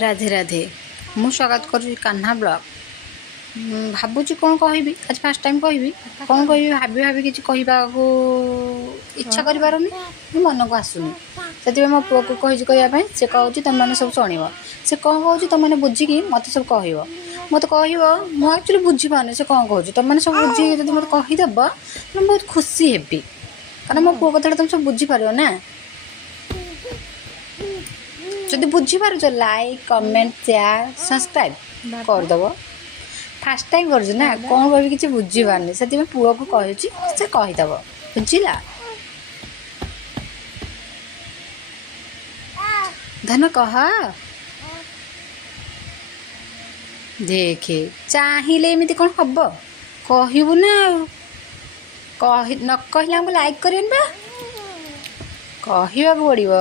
राधे राधे मु स्वागत करुँच कान्हा ब्लॉग भावुँ कौन कहि आज फास्ट टाइम कहि कौन कहि भाभी भाभी किसी कहवा इच्छा करें मन को आसुनी से मो पुओ को कही कहवाई से कहूँ तुम मैंने सब शुण से कौन कहूँ तुम मैंने बुझिकी मत सब कह मत कह मुझे बुझीपारे से कौन कहूँ तुम मैंने सब बुझी जब मत कहीदेव तो बहुत खुशी हेबी कारण मो पुओ कथा तुम सब बुझीपार ना जदि बुझीपार लाइक कमेंट शेयर सब्सक्राइब करदेव फास्ट टाइम कर ना कौन कह कि बुझीपारे से पुओ को कही से कहीदेव बुझला धन कह देखे चाहिए एमती कौन हम कहबू ना न कहले हमको लाइक करें बा कहवा पड़ो